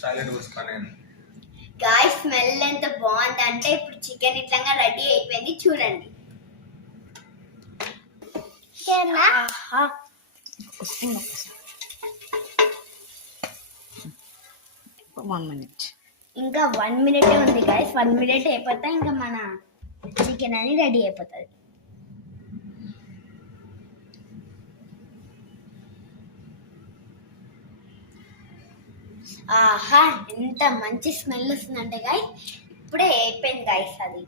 Silent కూర్చున్నాను. Guys smell ఎంత బాగుందంటే ఇప్పుడు చికెన్ ఇట్లా రెడీ అయిపోయింది చూడండి. ఇంకా 1 minute ఉంది గాయ్స్. 1 minute అయిపోతే ఇంకా మన చికెన్ అని రెడీ అయిపోతుంది. ఆహా ఎంత మంచి స్మెల్ వస్తుందంటే గాయ్స్ ఇప్పుడే అయిపోయింది గాయ్స్ అది.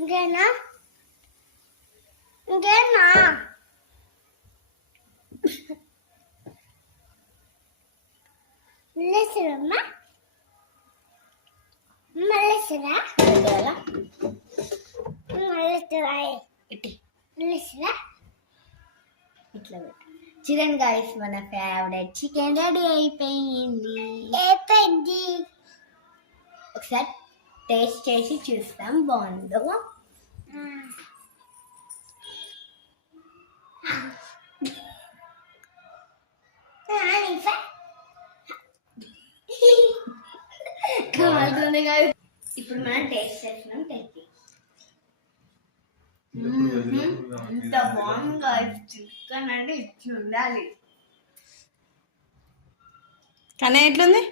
ఇంకేనా మళ్ళీసరమ్మా మళ్ళీసరా ఇట్లా చికెన్ గాయ్స్ మన ఫేవరెట్ చికెన్ రెడీ అయిపోయింది. ఒకసారి టేస్ట్ చేసి చూస్తాం బాగుందో. ఇప్పుడు మనం టేస్ట్ చేస్తున్నాం. ఎంత బాగుంది చికెన్ అంటే ఇచ్చి ఉండాలి. కానీ ఎట్లుంది?